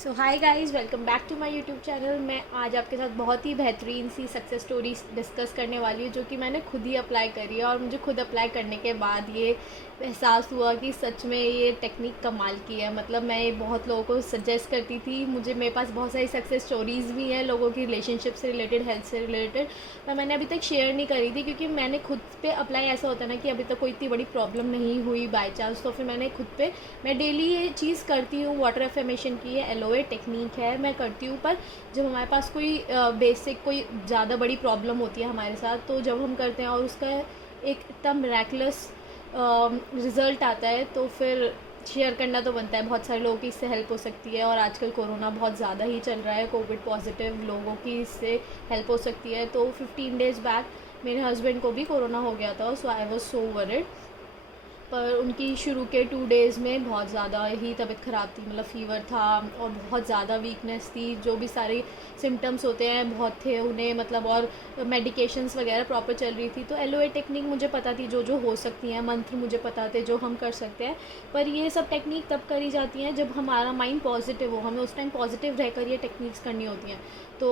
So hi guys, welcome back to my YouTube channel. मैं आज आपके साथ बहुत ही बेहतरीन सी सक्सेस स्टोरीज डिस्कस करने वाली हूँ जो कि मैंने खुद ही अप्लाई करी है। और मुझे खुद अप्लाई करने के बाद ये एहसास हुआ कि सच में ये टेक्निक कमाल की है। मतलब मैं ये बहुत लोगों को सजेस्ट करती थी। मेरे पास बहुत सारी सक्सेस स्टोरीज़ भी हैं लोगों की रिलेशनशिप से रिलेटेड, हेल्थ से रिलेटेड, पर मैंने अभी तक शेयर नहीं करी थी क्योंकि मैंने खुद पे अप्लाई ऐसा होता है ना कि अभी तक कोई इतनी बड़ी प्रॉब्लम नहीं हुई बाय चांस। तो फिर मैंने खुद पे मैं डेली ये चीज़ करती हूँ। वाटर एफर्मेशन की है, एलोए टेक्निक है, मैं करती हूँ। पर जब हमारे पास कोई बेसिक कोई ज़्यादा बड़ी प्रॉब्लम होती है हमारे साथ, तो जब हम करते हैं और उसका एक इतना मिरेकुलस रिज़ल्ट आता है तो फिर शेयर करना तो बनता है। बहुत सारे लोगों की इससे हेल्प हो सकती है। और आजकल कोरोना बहुत ज़्यादा ही चल रहा है, कोविड पॉजिटिव लोगों की इससे हेल्प हो सकती है। तो 15 डेज़ बैक मेरे हस्बैंड को भी कोरोना हो गया था, सो आई वॉज सो वरिड। पर उनकी शुरू के 2 डेज़ में बहुत ज़्यादा ही तबीयत ख़राब थी। मतलब फ़ीवर था और बहुत ज़्यादा वीकनेस थी। जो भी सारे सिम्टम्स होते हैं बहुत थे उन्हें, मतलब। और मेडिकेशंस वगैरह प्रॉपर चल रही थी। तो एलोए टेक्निक मुझे पता थी जो जो हो सकती हैं, मंत्र मुझे पता थे जो हम कर सकते हैं। पर ये सब टेक्निक तब करी जाती हैं जब हमारा माइंड पॉजिटिव हो। हमें उस टाइम पॉजिटिव रहकर ये टेक्निक्स करनी होती हैं। तो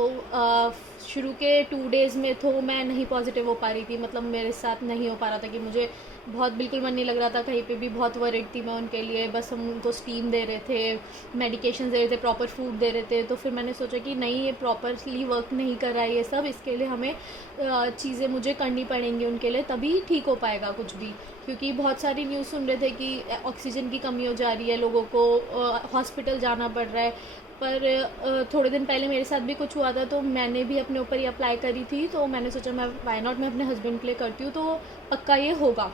शुरू के 2 डेज़ में तो मैं नहीं पॉजिटिव हो पा रही थी। मतलब मेरे साथ नहीं हो पा रहा था कि मुझे बहुत बिल्कुल मन नहीं लग रहा था कहीं पे भी। बहुत वरिड थी मैं उनके लिए। बस हम उनको स्टीम दे रहे थे, मेडिकेशन दे रहे थे, प्रॉपर फूड दे रहे थे। तो फिर मैंने सोचा कि नहीं, ये प्रॉपरली वर्क नहीं कर रहा है ये सब। इसके लिए हमें चीज़ें मुझे करनी पड़ेंगी उनके लिए, तभी ठीक हो पाएगा कुछ भी। क्योंकि बहुत सारी न्यूज़ सुन रहे थे कि ऑक्सीजन की कमी हो जा रही है, लोगों को हॉस्पिटल जाना पड़ रहा है। पर थोड़े दिन पहले मेरे साथ भी कुछ हुआ था, तो मैंने भी अपने ऊपर ही अप्लाई करी थी। तो मैंने सोचा मैं वाई नॉट, मैं अपने हस्बैंड के लिए करती हूँ तो पक्का ये होगा।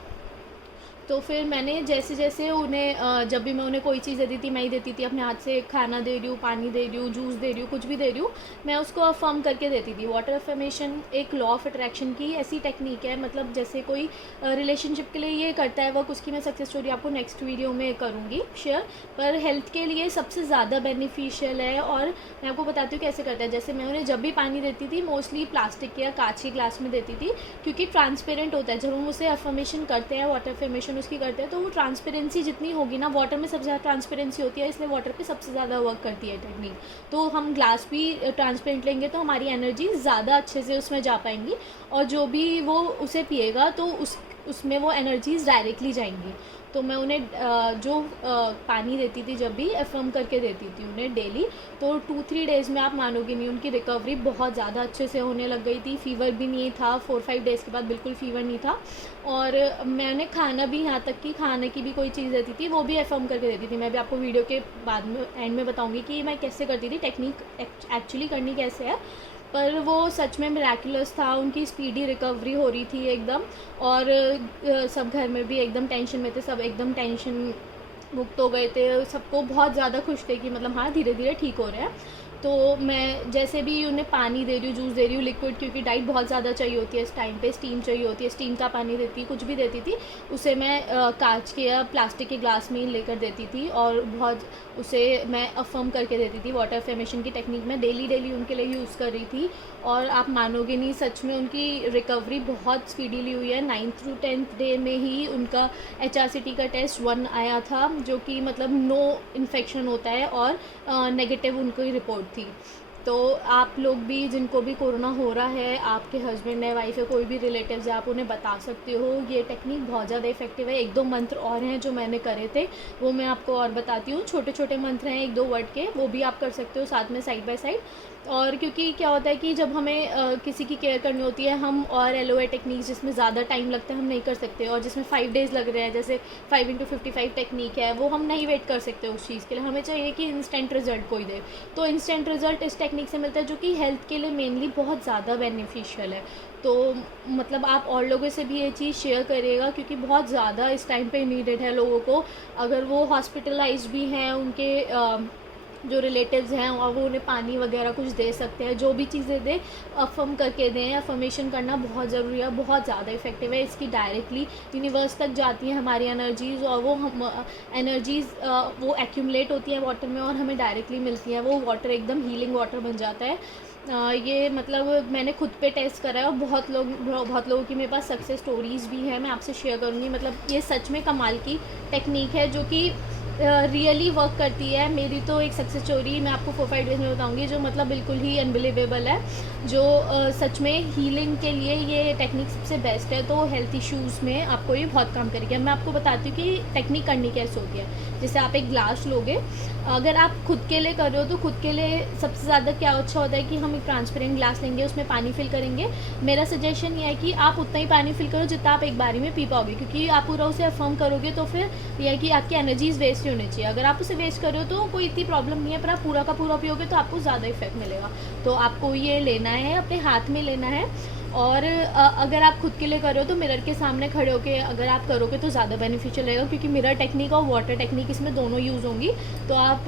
तो फिर मैंने जैसे जैसे उन्हें जब भी मैं उन्हें कोई चीज़ देती थी, मैं ही देती थी अपने हाथ से। खाना दे रही हूँ, पानी दे रही हूँ, जूस दे रही हूँ, कुछ भी दे रही हूँ, मैं उसको अफर्म करके देती थी। वाटर अफर्मेशन एक लॉ ऑफ अट्रैक्शन की ऐसी टेक्निक है। मतलब जैसे कोई रिलेशनशिप के लिए ये करता है वर्क, उसकी मैं सक्सेस स्टोरी आपको नेक्स्ट वीडियो में करूँगी शेयर। पर हेल्थ के लिए सबसे ज़्यादा बेनिफिशियल है। और मैं आपको बताती हूँ कैसे करता है। जैसे मैं उन्हें जब भी पानी देती थी, मोस्टली प्लास्टिक या कांच के ग्लास में देती थी, क्योंकि ट्रांसपेरेंट होता है। जब हम उसे अफर्मेशन करते हैं, वाटर अफर्मेशन उसकी करते हैं, तो वो ट्रांसपेरेंसी जितनी होगी ना, वाटर में सबसे ज़्यादा ट्रांसपेरेंसी होती है, इसलिए वाटर पे सबसे ज़्यादा वर्क करती है टेक्निक। तो हम ग्लास भी ट्रांसपेरेंट लेंगे तो हमारी एनर्जी ज़्यादा अच्छे से उसमें जा पाएंगी। और जो भी वो उसे पिएगा तो उसमें वो एनर्जीज़ डायरेक्टली जाएंगी। तो मैं उन्हें पानी देती थी जब भी, एफर्म करके देती थी उन्हें डेली। तो 2-3 डेज़ में आप मानोगे नहीं, उनकी रिकवरी बहुत ज़्यादा अच्छे से होने लग गई थी। फ़ीवर भी नहीं था, 4-5 डेज़ के बाद बिल्कुल फ़ीवर नहीं था। और मैंने खाना भी, यहाँ तक कि खाने की भी कोई चीज़ देती थी वो भी एफर्म करके देती थी। मैं भी आपको वीडियो के बाद में एंड में बताऊँगी कि मैं कैसे करती थी, टेक्निक एक्चुअली करनी कैसे है। पर वो सच में मिरेकुलस था। उनकी स्पीडी रिकवरी हो रही थी एकदम। और सब घर में भी एकदम टेंशन में थे, सब एकदम टेंशन मुक्त हो गए थे। सबको बहुत ज़्यादा खुश थे कि मतलब हाँ, धीरे धीरे ठीक हो रहे हैं। तो मैं जैसे भी उन्हें पानी दे रही हूँ, जूस दे रही हूँ, लिक्विड, क्योंकि डाइट बहुत ज़्यादा चाहिए होती है इस टाइम पे, स्टीम चाहिए होती है, स्टीम का पानी देती, कुछ भी देती थी उसे मैं कांच के या प्लास्टिक के ग्लास में ही लेकर देती थी। और बहुत उसे मैं अफर्म करके देती थी। वाटर अफर्मेशन की टेक्निक मैं डेली डेली उनके लिए यूज़ कर रही थी। और आप मानोगे नहीं, सच में उनकी रिकवरी बहुत स्पीडीली हुई है। 9th to 10th डे में ही उनका HRCT का टेस्ट 1 आया था, जो कि मतलब नो इन्फेक्शन होता है, और नेगेटिव उनकी रिपोर्ट थी। तो आप लोग भी, जिनको भी कोरोना हो रहा है, आपके हस्बैंड है, वाइफ है, कोई भी रिलेटिव्स है, आप उन्हें बता सकते हो। ये टेक्निक बहुत ज़्यादा इफेक्टिव है। 1-2 मंत्र और हैं जो मैंने करे थे, वो मैं आपको और बताती हूँ। छोटे छोटे मंत्र हैं 1-2 वर्ड के, वो भी आप कर सकते हो साथ में, साइड बाय साइड। और क्योंकि क्या होता है कि जब हमें किसी की केयर करनी होती है, हम और एलोए टेक्निक्स जिसमें ज़्यादा टाइम लगता है हम नहीं कर सकते, और जिसमें 5 डेज़ लग रहे हैं, जैसे 5 × 55 टेक्निक है, वो हम नहीं वेट कर सकते उस चीज़ के लिए। हमें चाहिए कि इंस्टेंट रिजल्ट कोई दे। तो इंस्टेंट रिजल्ट इस टेक्निक से मिलता है, जो कि हेल्थ के लिए मेनली बहुत ज़्यादा बेनिफिशियल है। तो मतलब आप और लोगों से भी ये चीज़ शेयर करिएगा, क्योंकि बहुत ज़्यादा इस टाइम पे नीडेड है लोगों को। अगर वो हॉस्पिटलाइज्ड भी हैं, उनके जो रिलेटिव्स हैं, और वो उन्हें पानी वगैरह कुछ दे सकते हैं, जो भी चीज़ें दें अफर्म करके दें। अफर्मेशन करना बहुत ज़रूरी है, बहुत ज़्यादा इफेक्टिव है। इसकी डायरेक्टली यूनिवर्स तक जाती हैं हमारी एनर्जीज़, और वो हम एनर्जीज़ वो एक्यूमुलेट होती हैं वाटर में, और हमें डायरेक्टली मिलती हैं। वो वाटर एकदम हीलिंग वाटर बन जाता है। ये मतलब मैंने खुद पे टेस्ट करा है, और बहुत लोगों की मेरे पास सक्सेस स्टोरीज़ भी हैं, मैं आपसे शेयर करूँगी। मतलब ये सच में कमाल की टेक्निक है, जो कि रियली वर्क करती है। मेरी तो एक सक्सेस स्टोरी मैं आपको 4-5 डेज़ में बताऊंगी, जो मतलब बिल्कुल ही अनबिलीवेबल है, जो सच में हीलिंग के लिए ये टेक्निक सबसे बेस्ट है। तो हेल्थ इश्यूज़ में आपको ये बहुत काम करेगी। मैं आपको बताती हूँ कि टेक्निक करनी कैसे होती है। जैसे आप एक ग्लास लोगे, अगर आप खुद के लिए कर रहे हो तो खुद के लिए सबसे ज़्यादा क्या अच्छा होता है कि हम एक ट्रांसपेरेंट ग्लास लेंगे, उसमें पानी फिल करेंगे। मेरा सजेशन ये है कि आप उतना ही पानी फिल करो जितना आप एक बारी में पी पाओगे, क्योंकि आप पूरा उसे अफर्म करोगे तो फिर यह है कि आपकी एनर्जीज वेस्ट नहीं होनी चाहिए। अगर आप उसे वेस्ट कर रहे हो तो कोई इतनी प्रॉब्लम नहीं है, पर आप पूरा का पूरा पियोगे तो आपको ज़्यादा इफेक्ट मिलेगा। तो आपको ये लेना है, अपने हाथ में लेना है। और अगर आप खुद के लिए कर रहे हो तो मिरर के सामने खड़े होकर अगर आप करोगे तो ज़्यादा बेनिफिशियल रहेगा, क्योंकि मिरर टेक्निक और वाटर टेक्निक इसमें दोनों यूज़ होंगी। तो आप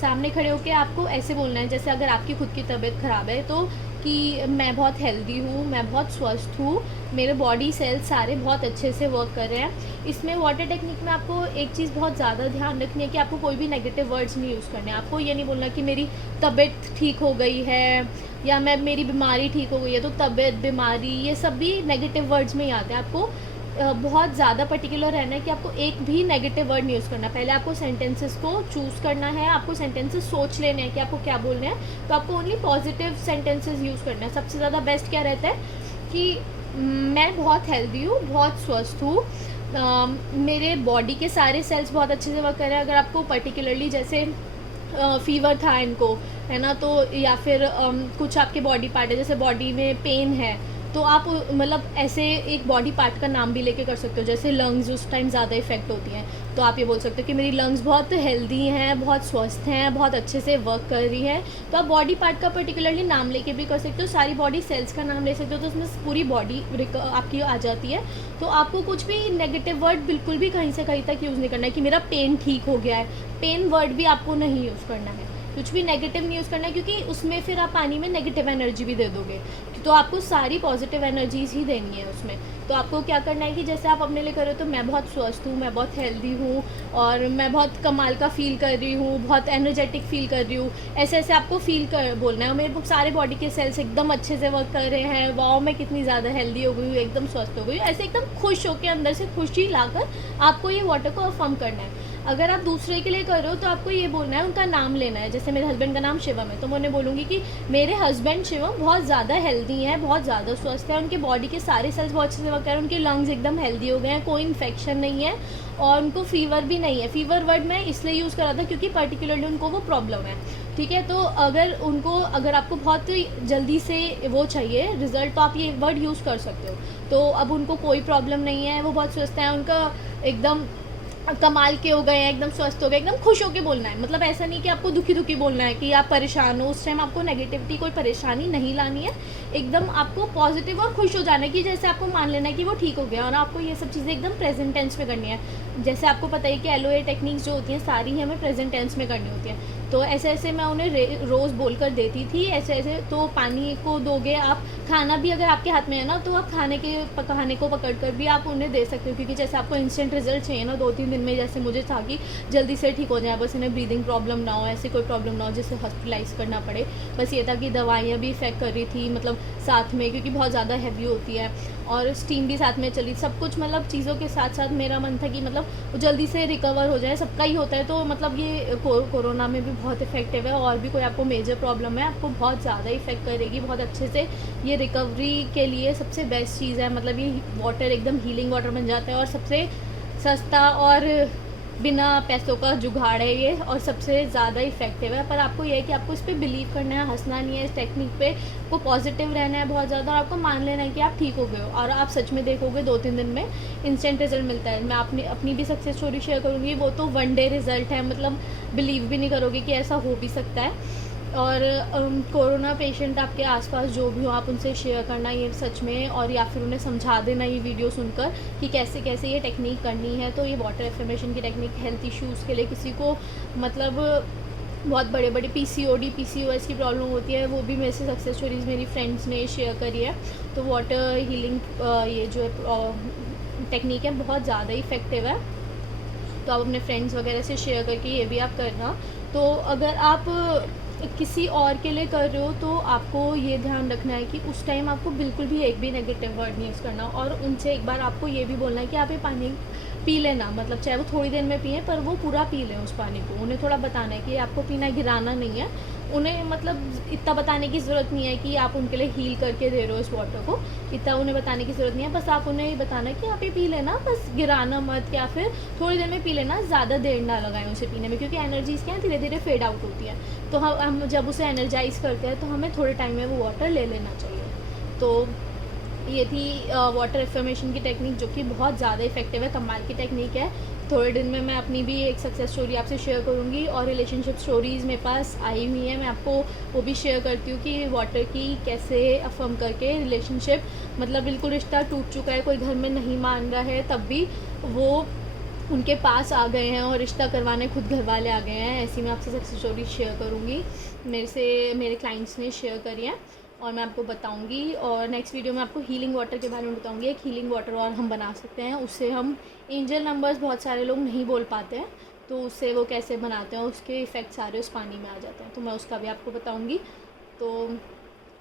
सामने खड़े होकर आपको ऐसे बोलना है, जैसे अगर आपकी खुद की तबीयत ख़राब है तो कि मैं बहुत हेल्दी हूँ, मैं बहुत स्वस्थ हूँ, मेरे बॉडी सेल्स सारे बहुत अच्छे से वर्क कर रहे हैं। इसमें वाटर टेक्निक में आपको एक चीज़ बहुत ज़्यादा ध्यान रखनी है कि आपको कोई भी नेगेटिव वर्ड्स नहीं यूज़ करने। आपको ये नहीं बोलना कि मेरी तबीयत ठीक हो गई है या मेरी बीमारी ठीक हो गई है। तो तबीयत, बीमारी, ये सब भी नेगेटिव वर्ड्स में ही आते हैं। आपको बहुत ज़्यादा पर्टिकुलर रहना है कि आपको एक भी नेगेटिव वर्ड नहीं यूज़ करना। पहले आपको सेंटेंसेस को चूज़ करना है, आपको सेंटेंसेस सोच लेने हैं कि आपको क्या बोलने हैं। तो आपको ओनली पॉजिटिव सेंटेंसेस यूज़ करना है। सबसे ज़्यादा बेस्ट क्या रहता है कि मैं बहुत हेल्दी हूँ, बहुत स्वस्थ हूँ, मेरे बॉडी के सारे सेल्स बहुत अच्छे से वर्क कर रहे हैं। अगर आपको पर्टिकुलरली जैसे फीवर था इनको, है ना, तो या फिर कुछ आपके बॉडी पार्ट है, जैसे बॉडी में पेन है, तो आप मतलब ऐसे एक बॉडी पार्ट का नाम भी लेके कर सकते हो। जैसे लंग्स उस टाइम ज़्यादा इफेक्ट होती हैं, तो आप ये बोल सकते हो कि मेरी लंग्स बहुत हेल्दी हैं, बहुत स्वस्थ हैं, बहुत अच्छे से वर्क कर रही है। तो आप बॉडी पार्ट का पर्टिकुलरली नाम लेके भी कर सकते हो, सारी बॉडी सेल्स का नाम ले सकते हो, तो उसमें पूरी बॉडी आपकी आ जाती है। तो आपको कुछ भी नेगेटिव वर्ड बिल्कुल भी कहीं से कहीं तक यूज़ नहीं करना है कि मेरा पेन ठीक हो गया है। पेन वर्ड भी आपको नहीं यूज़ करना है, कुछ भी नेगेटिव नहीं यूज़ करना है, क्योंकि उसमें फिर आप पानी में नेगेटिव एनर्जी भी दे दोगे। तो आपको सारी पॉजिटिव एनर्जीज़ ही देनी है उसमें। तो आपको क्या करना है कि जैसे आप अपने लिए करो तो मैं बहुत स्वस्थ हूँ, मैं बहुत हेल्दी हूँ और मैं बहुत कमाल का फ़ील कर रही हूँ, बहुत एनर्जेटिक फ़ील कर रही हूँ, ऐसे ऐसे आपको फ़ील कर बोलना है। और मेरे सारे बॉडी के सेल्स एकदम अच्छे से वर्क कर रहे हैं, वाओ मैं कितनी ज़्यादा हेल्दी हो गई हूँ, एकदम स्वस्थ हो गई हूँ, ऐसे एकदम खुश होकर अंदर से खुशी लाकर आपको ये वाटर को अफर्म करना है। अगर आप दूसरे के लिए कर रहे हो तो आपको ये बोलना है, उनका नाम लेना है। जैसे मेरे हस्बैंड का नाम शिवम है, तो मैं उन्हें बोलूँगी कि मेरे हस्बैंड शिवम बहुत ज़्यादा हेल्दी हैं, बहुत ज़्यादा स्वस्थ हैं, उनके बॉडी के सारे सेल्स बहुत अच्छे से वर्क कर रहे हैं, उनके लंग्स एकदम हेल्दी हो गए हैं, कोई इन्फेक्शन नहीं है और उनको फ़ीवर भी नहीं है। फ़ीवर वर्ड मैं इसलिए यूज़ करा था क्योंकि पर्टिकुलरली उनको वो प्रॉब्लम है, ठीक है। तो अगर आपको बहुत जल्दी से वो चाहिए रिज़ल्ट, तो आप ये वर्ड यूज़ कर सकते हो। तो अब उनको कोई प्रॉब्लम नहीं है, वो बहुत स्वस्थ हैं, उनका एकदम कमाल के हो गए हैं, एकदम स्वस्थ हो गए, एकदम खुश होके बोलना है। मतलब ऐसा नहीं कि आपको दुखी दुखी बोलना है कि आप परेशान हो, उस टाइम आपको नेगेटिविटी, कोई परेशानी नहीं लानी है, एकदम आपको पॉजिटिव और खुश हो जाना है कि जैसे आपको मान लेना है कि वो ठीक हो गया। और आपको ये सब चीज़ें एकदम प्रेजेंट टेंस में करनी है। जैसे आपको पता है कि एलओए टेक्निक्स जो होती हैं सारी ही हमें प्रेजेंट टेंस में करनी होती है। तो ऐसे ऐसे मैं उन्हें रोज़ बोल कर देती थी, ऐसे ऐसे। तो पानी को दोगे आप, खाना भी अगर आपके हाथ में है ना, तो आप खाने को पकड़ कर भी आप उन्हें दे सकते हो, क्योंकि जैसे आपको इंस्टेंट रिजल्ट चाहिए ना 2-3 दिन में, जैसे मुझे था कि जल्दी से ठीक हो जाए, बस इन्हें ब्रीदिंग प्रॉब्लम ना हो, ऐसी कोई प्रॉब्लम ना हो जिससे हॉस्पिटलाइज़ करना पड़े। बस ये था कि दवाइयाँ भी इफ़ेक्ट कर रही थी, मतलब साथ में, क्योंकि बहुत ज़्यादा हैवी होती है, और स्टीम भी साथ में चली, सब कुछ मतलब चीज़ों के साथ साथ मेरा मन था कि मतलब वो जल्दी से रिकवर हो जाए। सबका ही होता है, तो मतलब ये कोरोना में भी बहुत इफेक्टिव है, और भी कोई आपको मेजर प्रॉब्लम है आपको बहुत ज़्यादा इफेक्ट करेगी बहुत अच्छे से। ये रिकवरी के लिए सबसे बेस्ट चीज़ है, मतलब ये वाटर एकदम हीलिंग वाटर बन जाता है, और सबसे सस्ता और बिना पैसों का जुगाड़ है ये, और सबसे ज़्यादा इफेक्टिव है। पर आपको ये है कि आपको इस पर बिलीव करना है, हंसना नहीं है इस टेक्निक पे, आपको पॉजिटिव रहना है बहुत ज़्यादा, और आपको मान लेना है कि आप ठीक हो गए हो, और आप सच में देखोगे 2-3 दिन में इंस्टेंट रिजल्ट मिलता है। मैं अपनी भी सक्सेस स्टोरी शेयर करूँगी, वो तो 1 डे रिजल्ट है, मतलब बिलीव भी नहीं करोगे कि ऐसा हो भी सकता है। और कोरोना पेशेंट आपके आसपास जो भी हो, आप उनसे शेयर करना ये सच में, और या फिर उन्हें समझा देना ये वीडियो सुनकर कि कैसे कैसे ये टेक्निक करनी है। तो ये वाटर एफर्मेशन की टेक्निक हेल्थ इश्यूज़ के लिए, किसी को मतलब बहुत बड़े बड़े PCOS की प्रॉब्लम होती है, वो भी मेरे से सक्सेस स्टोरीज़ मेरी फ्रेंड्स ने शेयर करी है। तो वाटर हीलिंग ये जो है टेक्निक है बहुत ज़्यादा इफ़ेक्टिव है, तो आप अपने फ्रेंड्स वगैरह से शेयर करके ये भी आप करना। तो अगर आप किसी और के लिए कर रहे हो तो आपको ये ध्यान रखना है कि उस टाइम आपको बिल्कुल भी एक भी नेगेटिव वर्ड नहीं यूज़ करना, और उनसे एक बार आपको ये भी बोलना है कि आप ये पानी पी लेना, मतलब चाहे वो थोड़ी देर में पिए पर वो पूरा पी लें उस पानी को। उन्हें थोड़ा बताना है कि आपको पीना, गिराना नहीं है। उन्हें मतलब इतना बताने की ज़रूरत नहीं है कि आप उनके लिए हील करके दे रहे हो इस वाटर को, इतना उन्हें बताने की ज़रूरत नहीं है। बस आप उन्हें ये बताना कि आप ये पी लेना, बस गिराना मत, या फिर थोड़ी देर में पी लेना, ज़्यादा देर ना लगाएं उसे पीने में, क्योंकि एनर्जीज़ क्या है धीरे धीरे फेड आउट होती है। तो हम जब उसे एनर्जाइज करते हैं तो हमें थोड़े टाइम में वो वाटर ले लेना चाहिए। तो ये थी वाटर एफर्मेशन की टेक्निक, जो कि बहुत ज़्यादा इफेक्टिव है, कमाल की टेक्निक है। थोड़े दिन में मैं अपनी भी एक सक्सेस स्टोरी आपसे शेयर करूँगी, और रिलेशनशिप स्टोरीज़ मेरे पास आई हुई हैं, मैं आपको वो भी शेयर करती हूँ कि वाटर की कैसे अफर्म करके रिलेशनशिप, मतलब बिल्कुल रिश्ता टूट चुका है, कोई घर में नहीं मान रहा है, तब भी वो उनके पास आ गए हैं और रिश्ता करवाने खुद घर वाले आ गए हैं। ऐसी मैं आपसे सक्सेस स्टोरी शेयर करूँगी, मेरे क्लाइंट्स ने शेयर करी हैं, और मैं आपको बताऊंगी। और नेक्स्ट वीडियो में आपको हीलिंग वाटर के बारे में बताऊंगी। एक हीलिंग वाटर और हम बना सकते हैं, उससे हम एंजल नंबर्स बहुत सारे लोग नहीं बोल पाते हैं, तो उससे वो कैसे बनाते हैं, उसके इफ़ेक्ट सारे उस पानी में आ जाते हैं, तो मैं उसका भी आपको बताऊंगी। तो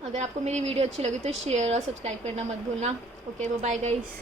अगर आपको मेरी वीडियो अच्छी लगी तो शेयर और सब्सक्राइब करना मत भूलना। Okay, bye guys.